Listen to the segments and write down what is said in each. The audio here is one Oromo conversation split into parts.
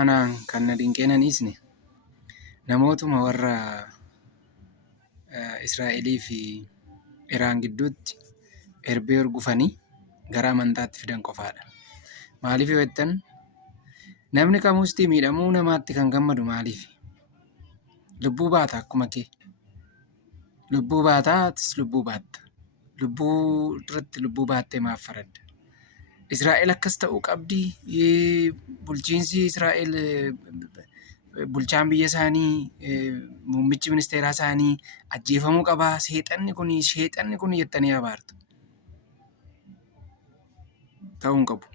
Kanaan kan na dinqeenaniisne namootuma warra Israa'elii fi Iraan gidduutti erbee gufanii gara amantaatti fidan qofaadha. Maaliif yoo jettan namni kamuusti miidhamuu namaatti kan gammadu maaliif? Lubbuu baata akkuma kee. Lubbuu baataatis lubbuu baatta. Lubbuu irratti lubbuu baattee maaf faradda? Israa'el akkas ta'uu qabdi. Bulchiinsi Israa'el bulchaan biyya isaanii muummichi ministeeraa isaanii ajjeefamuu qabaa. Sheexanni kun jettanii abaartu. Ta'uu hin qabu.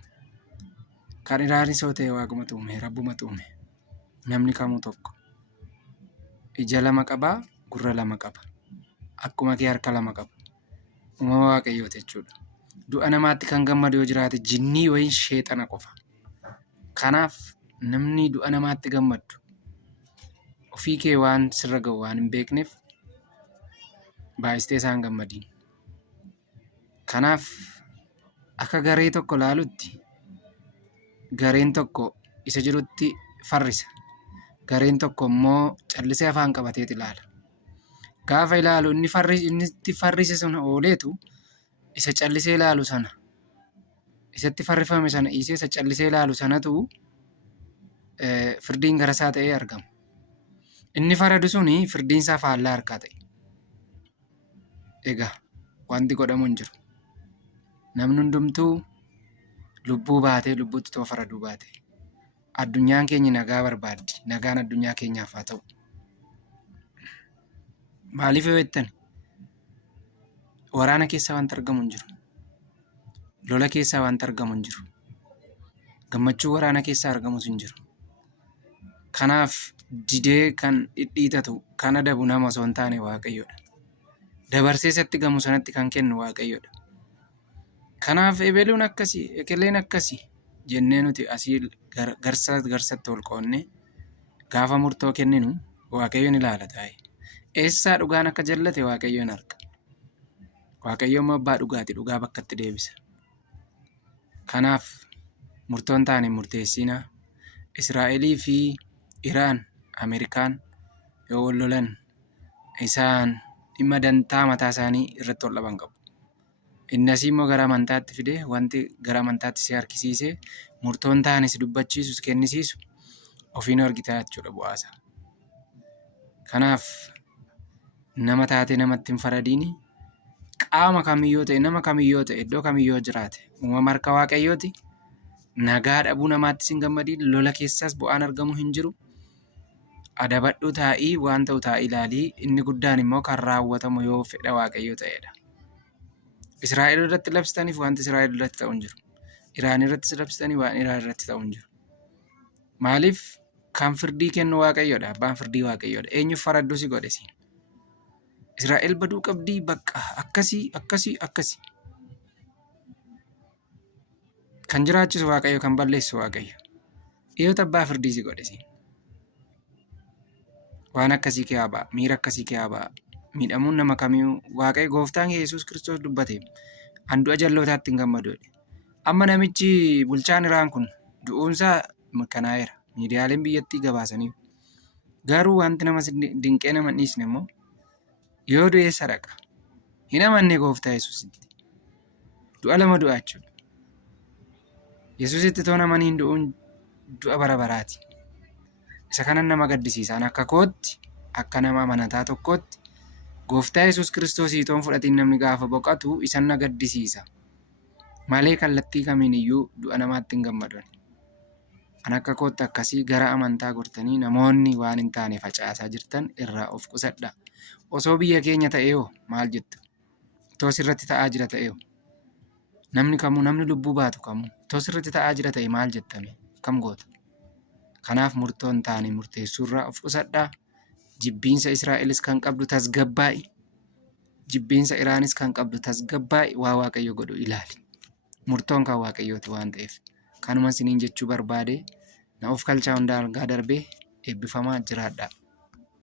Kan Iraanis yoo ta'e Waaqumatu uume, Rabbumatu uume. Namni kamuu tokko. Ija lama qabaa, gurra lama qaba. Akkuma kee harka lama qaba. Uumama Waaqayyooti jechuudha. Du'a namaatti kan gammadu yoo jiraate jinnii wayin sheexana qofa. Kanaaf namni du'a namaatti gammadu ofii kee waan sirra ga'u waan hin beekneef baay'istee isaan gammadiin. Kanaaf akka garee tokko laalutti gareen tokko isa jirutti farrisa. Gareen tokko immoo callisee afaan qabateeti ilaala. Gaafa ilaalu inni itti farrise sun ooleetu isa callisee ilaalu sana isatti farrifame sana dhiisee isa callisee ilaalu sanatu firdiin gara isaa ta'ee argama. Inni faradu suni firdiin isaa faallaa harkaa ta'e. Egaa wanti godhamu hin jiru. Namni hundumtuu lubbuu baatee lubbuutti too faraduu baate. Addunyaan keenya nagaa barbaaddi. Nagaan addunyaa keenyaaf haa ta'u. Maaliif yoo jettan waraana keessaa wanti argamu hin jiru. Lola keessaa wanti argamu hin jiru. Gammachuu waraana keessaa argamus hin jiru. Kanaaf didee kan dhidhiitatu kan adabu nama osoo hin taane Waaqayyoodha. Dabarsee isatti gamu sanatti kan kennu Waaqayyoodha. Kanaaf ebeluun akkasii, ekeleen akkasii jennee nuti asii garsatti ol qoonnee gaafa murtoo kenninu Waaqayyoon ilaala taa'e. Eessaa dhugaan akka jallate Waaqayyoon arga. Waaqayyoon abbaa dhugaati, dhugaa bakkatti deebisa. Kanaaf murtoon taane murteessinaa. Israa'elii fi Iraan, Ameerikaan yoo wal lolan isaan dhimma dantaa mataa isaanii irratti ol dhaban qabu. Innis immoo gara amantaatti fidee wanti gara amantaatti si harkisiisee murtoon taane si dubbachiisu si kennisiisu ofiin argitaa jechuudha bu'aasa. Kanaaf nama taatee namatti hin faradiini. Qaama kamiyyoo ta'e nama kamiyyoo ta'e iddoo kamiyyoo jiraate uumama harka Waaqayyooti. Nagaa dhabuu namaatti sin gammadiin lola keessaas bu'aan argamu hin jiru. Adabadhuu taa'ii waan ta'u taa'ii ilaalii inni guddaan immoo kan raawwatamu yoo fedha Waaqayyoo ta'edha. Israa'el irratti labsitaniif wanti Israa'el irratti ta'u hin jiru. Iraan irratti labsitanii waan Iraan irratti ta'u hin jiru. Maaliif kan firdii kennu Waaqayyoodha. Abbaan firdii Waaqayyoodha. Eenyuuf faradduu si godhe siin? Israa'el baduu qabdii bakka akkasii. Kan jiraachisu Waaqayyo, kan balleessu Waaqayyo. Dhiyoota abbaa firdii si godhe siin. Waan akkasii kee haa ba'a. Miira akkasii kee haa ba'a. Miidhamuun nama kamiyyuu Waaqayyo gooftaan Yesuus Kiristoos dubbate an du'a jallootaatti hin gammadoodhe. Amma namichi bulchaan Iraan kun du'uunsaa mirkanaa'eera. Miidiyaaleen biyyattii gabaasaniiru. Garuu wanti nama dinqee nama dhiisne immoo yoo du'ee sadaqa. Hin amanne gooftaa Yesuusitti. Du'a lama du'a jechuudha. Yesuusitti toon amaniin du'uun du'a bara baraati. Isa kanan nama gaddisiisan akka kootti akka nama amanataa tokkootti gooftaa Yesuus Kiristoosii toon fudhatiin namni gaafa boqotu isan na gaddisiisa. Malee kallattii kamiin iyyuu du'a namaatti hin gammadan. Kan akka kootti akkasii gara amantaa gortanii namoonni waan hin taane facaasaa jirtan irraa of qusadha. Osoo biyya keenya ta'eeoo maal jettu? Toos irratti ta'aa jira ta'eeoo. Namni kamuu namni lubbuu baatu kamuu toos irratti ta'aa jira ta'e maal jettame? Kam goota? Kanaaf murtoon taane murteessuurraa of qusadhaa. Jibbiinsa Israa'elis kan qabdu tasgabbaa'i. Jibbiinsa Iraanis kan qabdu tasgabbaa'i. Waa Waaqayyo godhu ilaali. Murtoon kan Waaqayyooti waan ta'eef. Kanuma isiniin jechuu barbaade na of kalchaa hundaa argaa darbee eebbifamaa jiraadhaa.